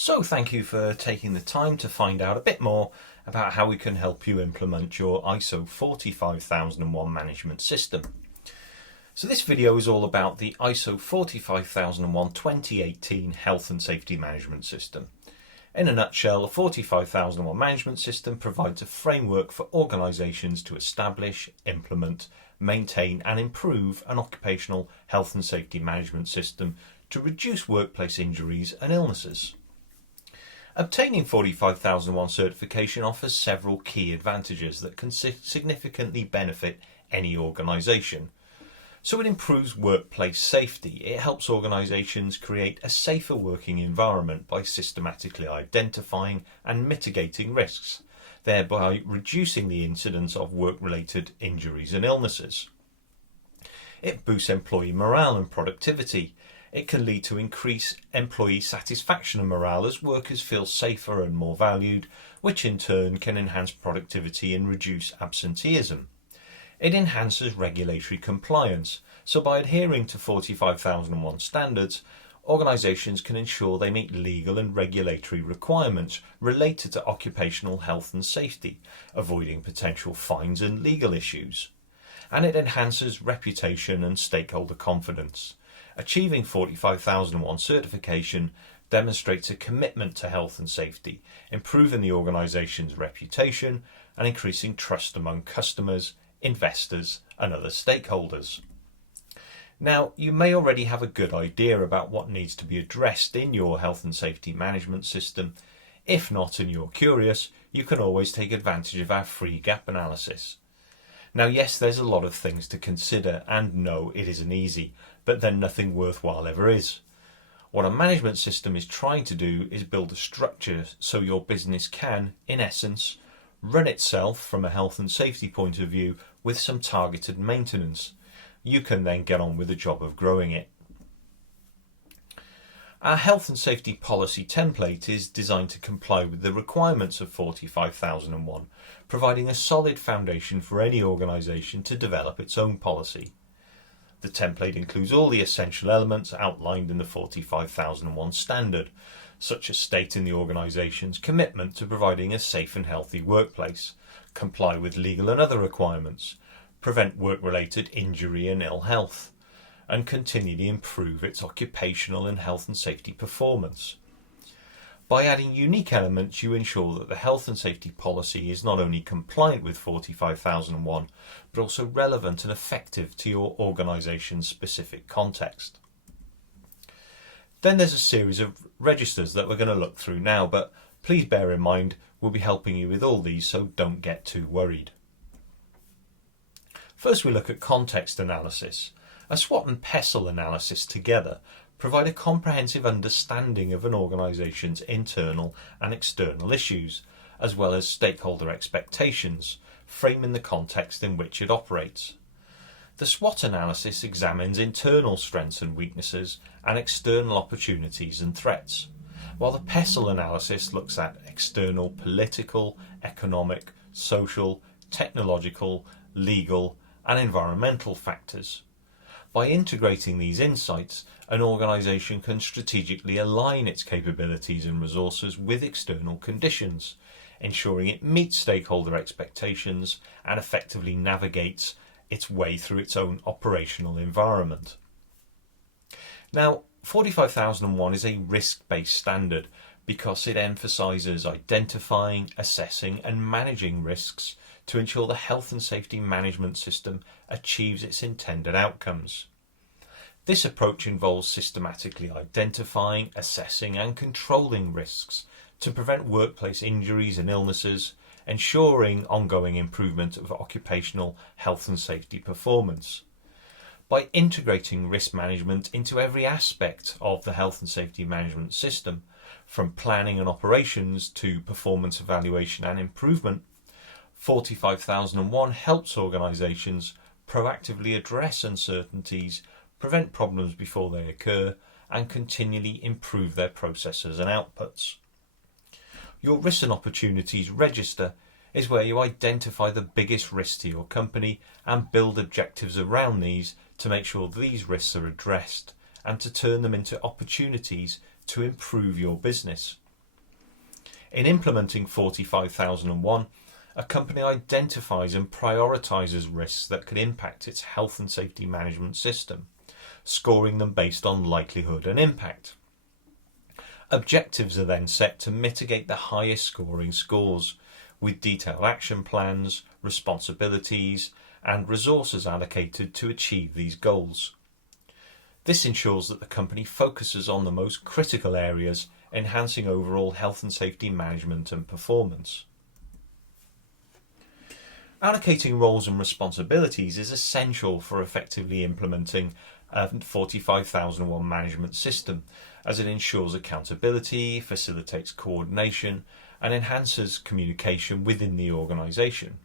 So thank you for taking the time to find out a bit more about how we can help you implement your ISO 45001 management system. So this video is all about the ISO 45001 2018 Health and Safety Management System. In a nutshell, the 45001 management system provides a framework for organisations to establish, implement, maintain and improve an occupational health and safety management system to reduce workplace injuries and illnesses. Obtaining 45001 certification offers several key advantages that can significantly benefit any organisation. So it improves workplace safety. It helps organisations create a safer working environment by systematically identifying and mitigating risks, thereby reducing the incidence of work-related injuries and illnesses. It boosts employee morale and productivity. It can lead to increased employee satisfaction and morale as workers feel safer and more valued, which in turn can enhance productivity and reduce absenteeism. It enhances regulatory compliance, so by adhering to 45001 standards, organisations can ensure they meet legal and regulatory requirements related to occupational health and safety, avoiding potential fines and legal issues. And it enhances reputation and stakeholder confidence. Achieving 45001 certification demonstrates a commitment to health and safety, improving the organisation's reputation and increasing trust among customers, investors and other stakeholders. Now, you may already have a good idea about what needs to be addressed in your health and safety management system. If not and you're curious, you can always take advantage of our free gap analysis. Now, yes, there's a lot of things to consider, and no, it isn't easy, but then nothing worthwhile ever is. What a management system is trying to do is build a structure so your business can, in essence, run itself from a health and safety point of view with some targeted maintenance. You can then get on with the job of growing it. Our health and safety policy template is designed to comply with the requirements of 45001, providing a solid foundation for any organisation to develop its own policy. The template includes all the essential elements outlined in the 45001 standard, such as stating the organisation's commitment to providing a safe and healthy workplace, comply with legal and other requirements, prevent work-related injury and ill health, and continually improve its occupational and health and safety performance. By adding unique elements, you ensure that the health and safety policy is not only compliant with 45001, but also relevant and effective to your organisation's specific context. Then there's a series of registers that we're going to look through now, but please bear in mind we'll be helping you with all these, so don't get too worried. First, we look at context analysis. A SWOT and PESTLE analysis together provide a comprehensive understanding of an organisation's internal and external issues, as well as stakeholder expectations, framing the context in which it operates. The SWOT analysis examines internal strengths and weaknesses and external opportunities and threats, while the PESTLE analysis looks at external political, economic, social, technological, legal and environmental factors. By integrating these insights, an organisation can strategically align its capabilities and resources with external conditions, ensuring it meets stakeholder expectations and effectively navigates its way through its own operational environment. Now, 45001 is a risk-based standard because it emphasises identifying, assessing and managing risks to ensure the health and safety management system achieves its intended outcomes. This approach involves systematically identifying, assessing and controlling risks to prevent workplace injuries and illnesses, ensuring ongoing improvement of occupational health and safety performance. By integrating risk management into every aspect of the health and safety management system, from planning and operations to performance evaluation and improvement, 45001 helps organisations proactively address uncertainties, prevent problems before they occur, and continually improve their processes and outputs. Your risks and opportunities register is where you identify the biggest risks to your company and build objectives around these to make sure these risks are addressed and to turn them into opportunities to improve your business. In implementing 45001, a company identifies and prioritises risks that could impact its health and safety management system, scoring them based on likelihood and impact. Objectives are then set to mitigate the highest scoring scores, with detailed action plans, responsibilities, and resources allocated to achieve these goals. This ensures that the company focuses on the most critical areas, enhancing overall health and safety management and performance. Allocating roles and responsibilities is essential for effectively implementing a 45001 management system, as it ensures accountability, facilitates coordination, and enhances communication within the organisation.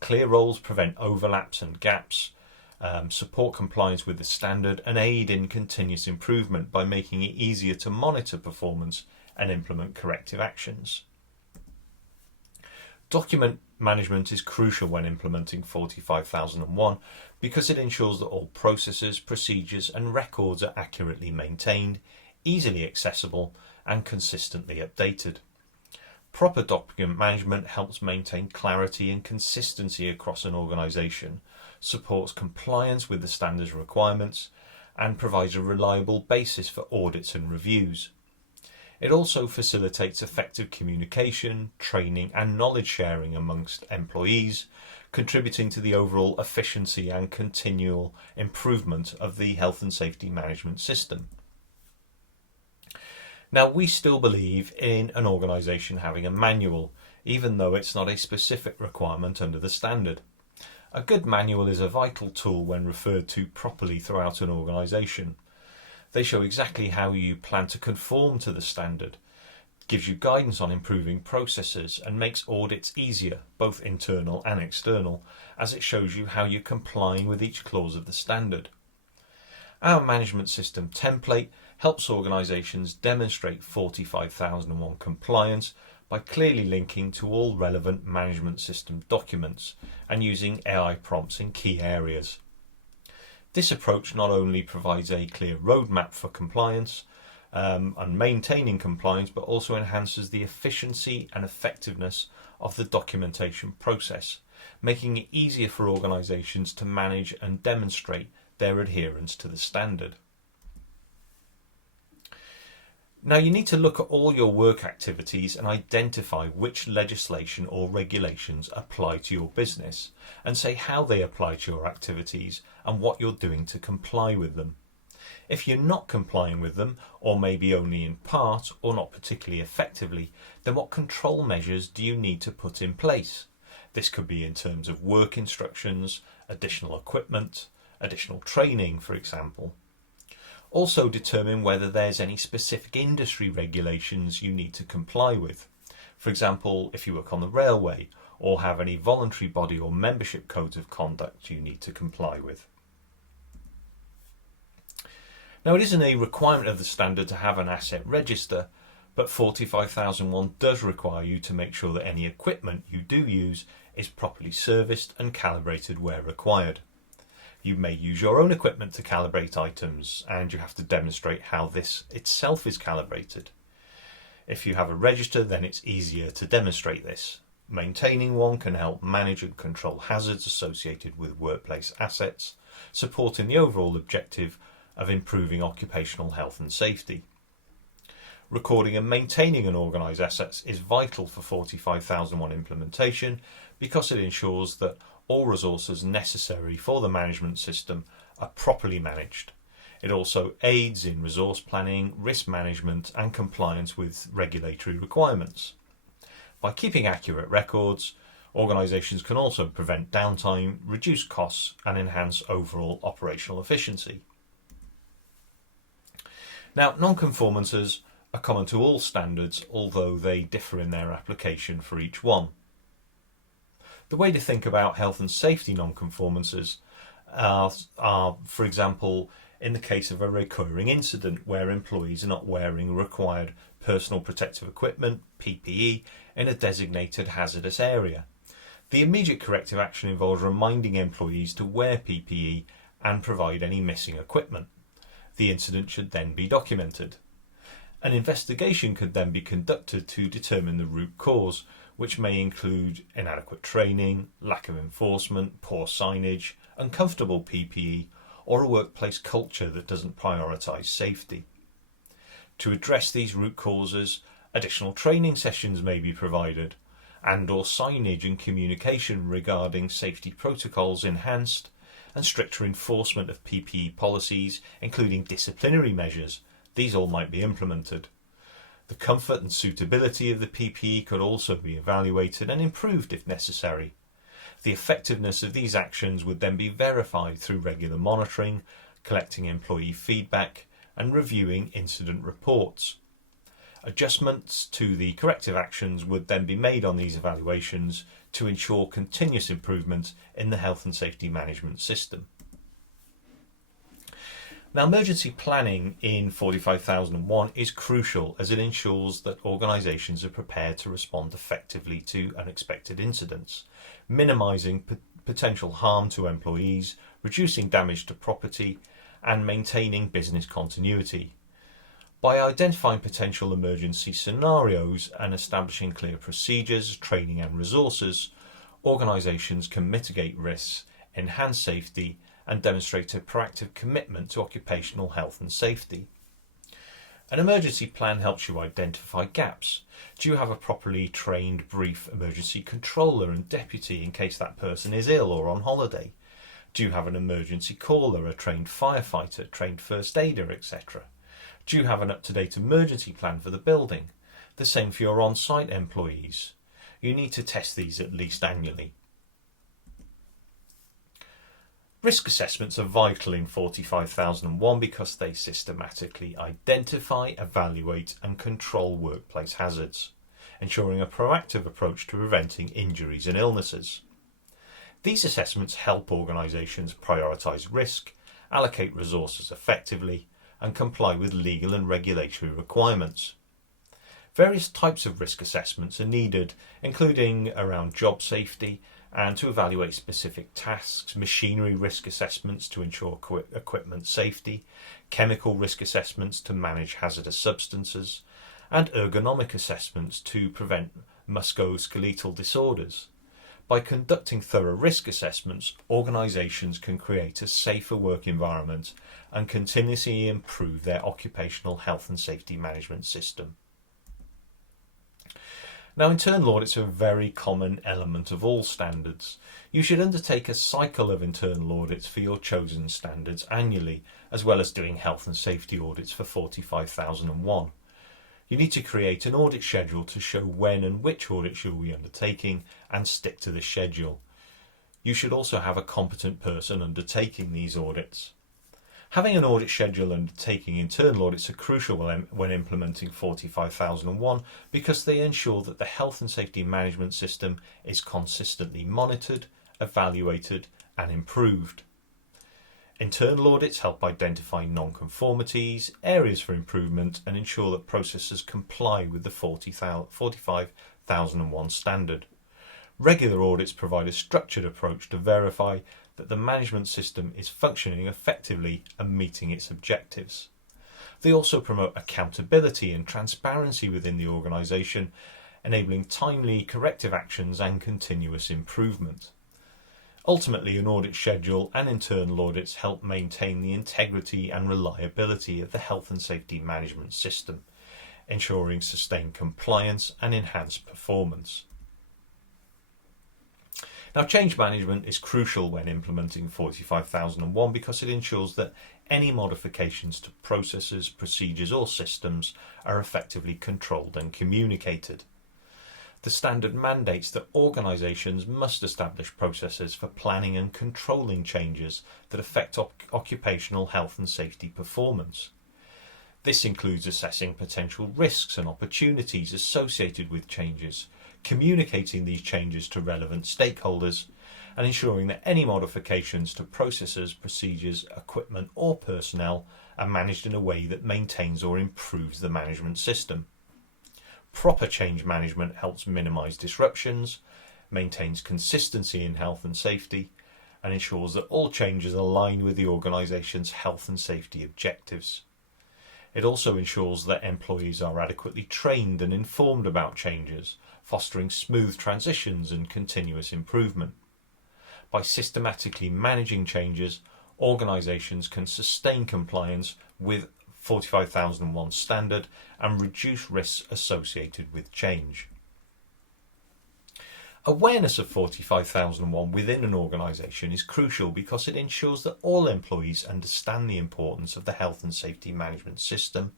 Clear roles prevent overlaps and gaps, support compliance with the standard, and aid in continuous improvement by making it easier to monitor performance and implement corrective actions. Document management is crucial when implementing 45001 because it ensures that all processes, procedures, and records are accurately maintained, easily accessible, and consistently updated. Proper document management helps maintain clarity and consistency across an organisation, supports compliance with the standards requirements, and provides a reliable basis for audits and reviews. It also facilitates effective communication, training, and knowledge sharing amongst employees, contributing to the overall efficiency and continual improvement of the health and safety management system. Now, we still believe in an organisation having a manual, even though it's not a specific requirement under the standard. A good manual is a vital tool when referred to properly throughout an organisation. They show exactly how you plan to conform to the standard, gives you guidance on improving processes, and makes audits easier, both internal and external, as it shows you how you're complying with each clause of the standard. Our management system template helps organisations demonstrate 45001 compliance by clearly linking to all relevant management system documents and using AI prompts in key areas. This approach not only provides a clear roadmap for compliance and maintaining compliance, but also enhances the efficiency and effectiveness of the documentation process, making it easier for organisations to manage and demonstrate their adherence to the standard. Now, you need to look at all your work activities and identify which legislation or regulations apply to your business, and say how they apply to your activities and what you're doing to comply with them. If you're not complying with them, or maybe only in part or not particularly effectively, then what control measures do you need to put in place? This could be in terms of work instructions, additional equipment, additional training, for example. Also determine whether there's any specific industry regulations you need to comply with. For example, if you work on the railway or have any voluntary body or membership codes of conduct you need to comply with. Now, it isn't a requirement of the standard to have an asset register, but 45001 does require you to make sure that any equipment you do use is properly serviced and calibrated where required. You may use your own equipment to calibrate items, and you have to demonstrate how this itself is calibrated. If you have a register, then it's easier to demonstrate this. Maintaining one can help manage and control hazards associated with workplace assets, supporting the overall objective of improving occupational health and safety. Recording and maintaining and organised assets is vital for 45001 implementation because it ensures that all resources necessary for the management system are properly managed. It also aids in resource planning, risk management, and compliance with regulatory requirements. By keeping accurate records, organisations can also prevent downtime, reduce costs, and enhance overall operational efficiency. Now, non-conformances are common to all standards, although they differ in their application for each one. The way to think about health and safety non-conformances are, for example, in the case of a recurring incident where employees are not wearing required personal protective equipment, PPE, in a designated hazardous area. The immediate corrective action involves reminding employees to wear PPE and provide any missing equipment. The incident should then be documented. An investigation could then be conducted to determine the root cause, which may include inadequate training, lack of enforcement, poor signage, uncomfortable PPE, or a workplace culture that doesn't prioritise safety. To address these root causes, additional training sessions may be provided, and/or signage and communication regarding safety protocols enhanced, and stricter enforcement of PPE policies, including disciplinary measures. These all might be implemented. The comfort and suitability of the PPE could also be evaluated and improved if necessary. The effectiveness of these actions would then be verified through regular monitoring, collecting employee feedback, and reviewing incident reports. Adjustments to the corrective actions would then be made on these evaluations to ensure continuous improvement in the health and safety management system. Now, emergency planning in 45001 is crucial as it ensures that organisations are prepared to respond effectively to unexpected incidents, minimising potential harm to employees, reducing damage to property, and maintaining business continuity. By identifying potential emergency scenarios and establishing clear procedures, training and resources, organisations can mitigate risks, enhance safety, and demonstrate a proactive commitment to occupational health and safety. An emergency plan helps you identify gaps. Do you have a properly trained brief emergency controller and deputy in case that person is ill or on holiday? Do you have an emergency caller, a trained firefighter, trained first aider, etc.? Do you have an up-to-date emergency plan for the building? The same for your on-site employees. You need to test these at least annually. Risk assessments are vital in 45001 because they systematically identify, evaluate and control workplace hazards, ensuring a proactive approach to preventing injuries and illnesses. These assessments help organisations prioritise risk, allocate resources effectively, and comply with legal and regulatory requirements. Various types of risk assessments are needed, including around job safety and to evaluate specific tasks, machinery risk assessments to ensure equipment safety, chemical risk assessments to manage hazardous substances, and ergonomic assessments to prevent musculoskeletal disorders. By conducting thorough risk assessments, organisations can create a safer work environment and continuously improve their occupational health and safety management system. Now, internal audits are a very common element of all standards. You should undertake a cycle of internal audits for your chosen standards annually, as well as doing health and safety audits for 45001. You need to create an audit schedule to show when and which audits you'll be undertaking and stick to the schedule. You should also have a competent person undertaking these audits. Having an audit schedule and undertaking internal audits are crucial when implementing 45001 because they ensure that the health and safety management system is consistently monitored, evaluated and improved. Internal audits help identify non-conformities, areas for improvement and ensure that processes comply with the 45001 standard. Regular audits provide a structured approach to verify that the management system is functioning effectively and meeting its objectives. They also promote accountability and transparency within the organisation, enabling timely corrective actions and continuous improvement. Ultimately, an audit schedule and internal audits help maintain the integrity and reliability of the health and safety management system, ensuring sustained compliance and enhanced performance. Now, change management is crucial when implementing 45001 because it ensures that any modifications to processes, procedures or systems are effectively controlled and communicated. The standard mandates that organisations must establish processes for planning and controlling changes that affect occupational health and safety performance. This includes assessing potential risks and opportunities associated with changes, communicating these changes to relevant stakeholders, and ensuring that any modifications to processes, procedures, equipment or personnel are managed in a way that maintains or improves the management system. Proper change management helps minimise disruptions, maintains consistency in health and safety, and ensures that all changes align with the organisation's health and safety objectives. It also ensures that employees are adequately trained and informed about changes, fostering smooth transitions and continuous improvement. By systematically managing changes, organisations can sustain compliance with 45001 standard and reduce risks associated with change. Awareness of 45001 within an organisation is crucial because it ensures that all employees understand the importance of the health and safety management system,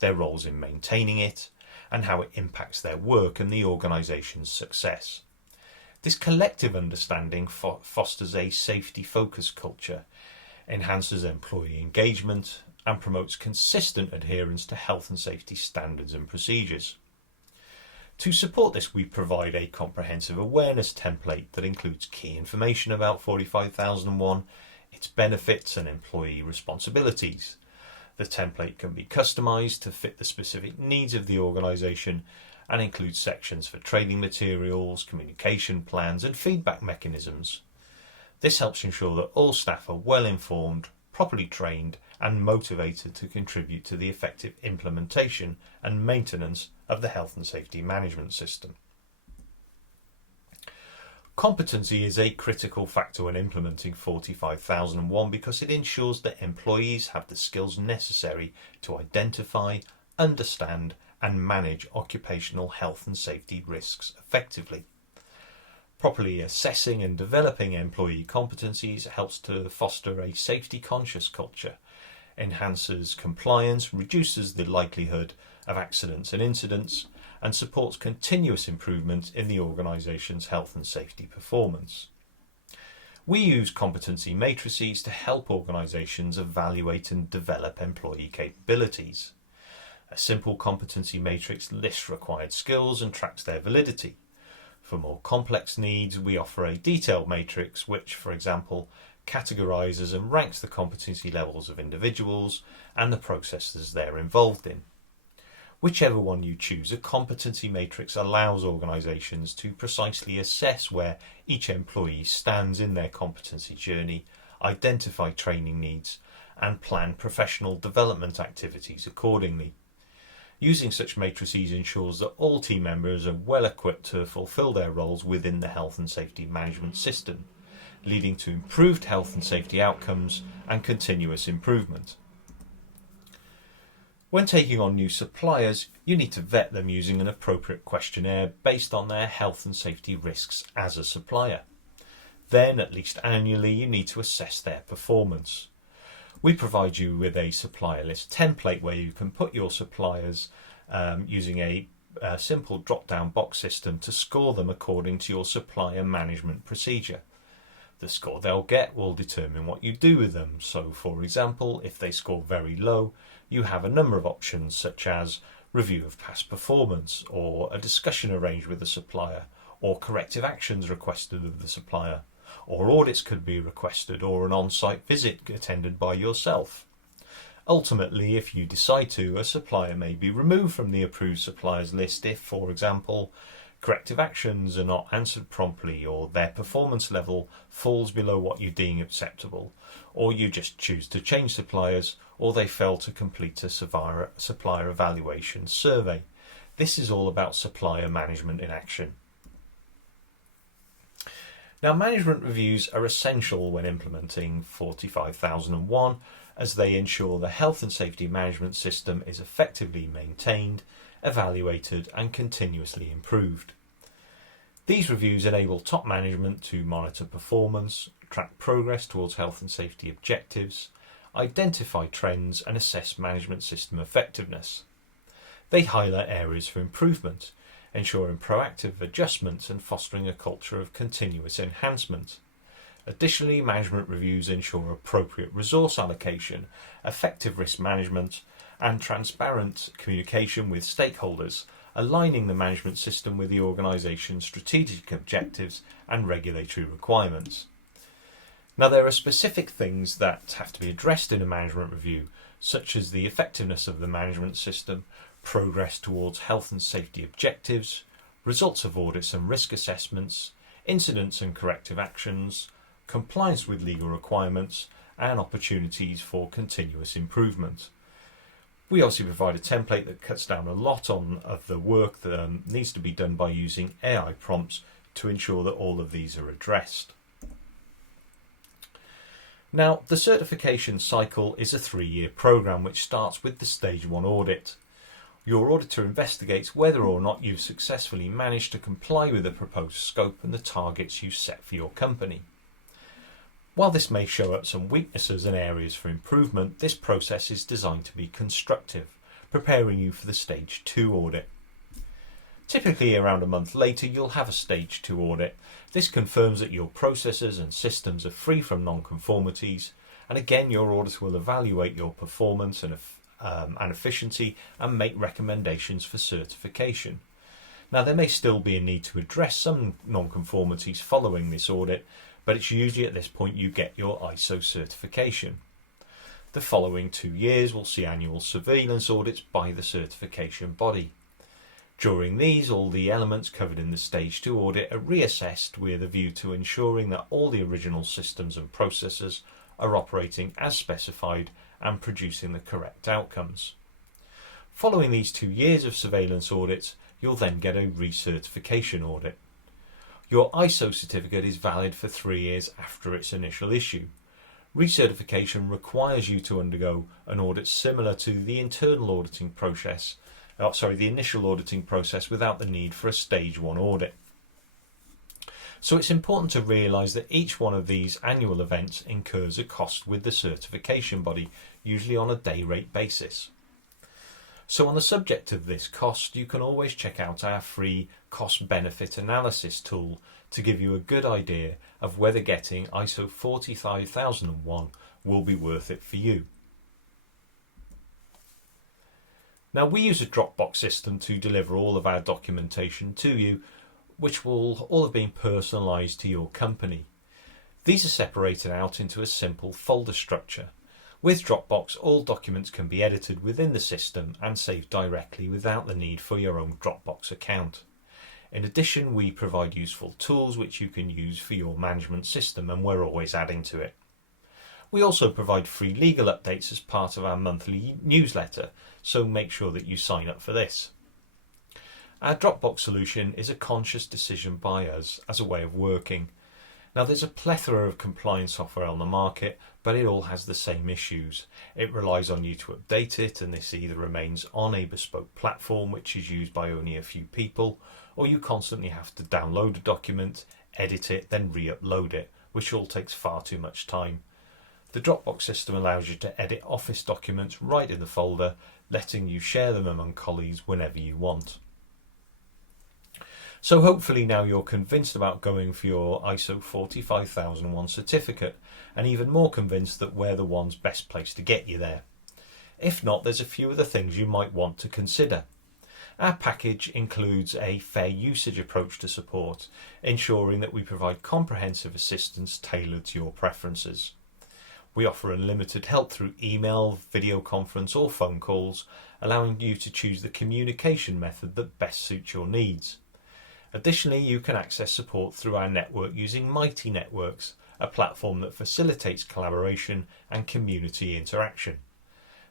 their roles in maintaining it, and how it impacts their work and the organisation's success. This collective understanding fosters a safety-focused culture, enhances employee engagement, and promotes consistent adherence to health and safety standards and procedures. To support this, we provide a comprehensive awareness template that includes key information about 45001, its benefits and employee responsibilities. The template can be customised to fit the specific needs of the organisation and includes sections for training materials, communication plans and feedback mechanisms. This helps ensure that all staff are well informed, properly trained and motivated to contribute to the effective implementation and maintenance of the health and safety management system. Competency is a critical factor when implementing 45001 because it ensures that employees have the skills necessary to identify, understand and manage occupational health and safety risks effectively. Properly assessing and developing employee competencies helps to foster a safety-conscious culture, enhances compliance, reduces the likelihood of accidents and incidents, and supports continuous improvement in the organisation's health and safety performance. We use competency matrices to help organisations evaluate and develop employee capabilities. A simple competency matrix lists required skills and tracks their validity. For more complex needs, we offer a detailed matrix which, for example, categorises and ranks the competency levels of individuals and the processes they're involved in. Whichever one you choose, a competency matrix allows organisations to precisely assess where each employee stands in their competency journey, identify training needs, and plan professional development activities accordingly. Using such matrices ensures that all team members are well equipped to fulfil their roles within the health and safety management system, leading to improved health and safety outcomes and continuous improvement. When taking on new suppliers, you need to vet them using an appropriate questionnaire based on their health and safety risks as a supplier. Then, at least annually, you need to assess their performance. We provide you with a supplier list template where you can put your suppliers using a simple drop-down box system to score them according to your supplier management procedure. The score they'll get will determine what you do with them. So, for example, if they score very low, you have a number of options such as review of past performance, or a discussion arranged with the supplier, or corrective actions requested of the supplier, or audits could be requested, or an on-site visit attended by yourself. Ultimately, if you decide to, a supplier may be removed from the approved suppliers list if, for example, corrective actions are not answered promptly, or their performance level falls below what you deem acceptable, or you just choose to change suppliers, or they fail to complete a supplier evaluation survey. This is all about supplier management in action. Now, management reviews are essential when implementing 45001 as they ensure the health and safety management system is effectively maintained, evaluated and continuously improved. These reviews enable top management to monitor performance, track progress towards health and safety objectives, identify trends and assess management system effectiveness. They highlight areas for improvement, ensuring proactive adjustments and fostering a culture of continuous enhancement. Additionally, management reviews ensure appropriate resource allocation, effective risk management, and transparent communication with stakeholders, aligning the management system with the organisation's strategic objectives and regulatory requirements. Now, there are specific things that have to be addressed in a management review, such as the effectiveness of the management system, progress towards health and safety objectives, results of audits and risk assessments, incidents and corrective actions, compliance with legal requirements, and opportunities for continuous improvement. We obviously provide a template that cuts down a lot of the work that needs to be done by using AI prompts to ensure that all of these are addressed. Now, the certification cycle is a 3-year program which starts with the Stage 1 audit. Your auditor investigates whether or not you've successfully managed to comply with the proposed scope and the targets you set for your company. While this may show up some weaknesses and areas for improvement, this process is designed to be constructive, preparing you for the Stage 2 audit. Typically around a month later, you'll have a Stage 2 audit. This confirms that your processes and systems are free from non-conformities, and again your auditor will evaluate your performance and efficiency and make recommendations for certification. Now, there may still be a need to address some non-conformities following this audit, but it's usually at this point you get your ISO certification. The following 2 years will see annual surveillance audits by the certification body. During these, all the elements covered in the Stage 2 audit are reassessed with a view to ensuring that all the original systems and processes are operating as specified and producing the correct outcomes. Following these 2 years of surveillance audits, you'll then get a recertification audit. Your ISO certificate is valid for 3 years after its initial issue. Recertification requires you to undergo an audit similar to the initial auditing process without the need for a Stage 1 audit. So it's important to realise that each one of these annual events incurs a cost with the certification body, usually on a day rate basis. So on the subject of this cost, you can always check out our free cost benefit analysis tool to give you a good idea of whether getting ISO 45001 will be worth it for you. Now, we use a Dropbox system to deliver all of our documentation to you, which will all have been personalised to your company. These are separated out into a simple folder structure. With Dropbox, all documents can be edited within the system and saved directly without the need for your own Dropbox account. In addition, we provide useful tools which you can use for your management system, and we're always adding to it. We also provide free legal updates as part of our monthly newsletter, so make sure that you sign up for this. Our Dropbox solution is a conscious decision by us as a way of working. Now, there's a plethora of compliance software on the market, but it all has the same issues. It relies on you to update it, and this either remains on a bespoke platform which is used by only a few people, or you constantly have to download a document, edit it, then re-upload it, which all takes far too much time. The Dropbox system allows you to edit Office documents right in the folder, letting you share them among colleagues whenever you want. So hopefully now you're convinced about going for your ISO 45001 certificate, and even more convinced that we're the ones best placed to get you there. If not, there's a few other things you might want to consider. Our package includes a fair usage approach to support, ensuring that we provide comprehensive assistance tailored to your preferences. We offer unlimited help through email, video conference or phone calls, allowing you to choose the communication method that best suits your needs. Additionally, you can access support through our network using Mighty Networks, a platform that facilitates collaboration and community interaction.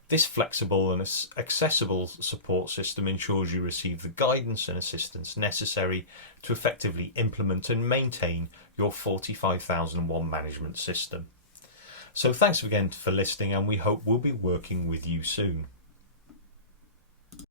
This flexible and accessible support system ensures you receive the guidance and assistance necessary to effectively implement and maintain your 45001 management system. So thanks again for listening, and we hope we'll be working with you soon.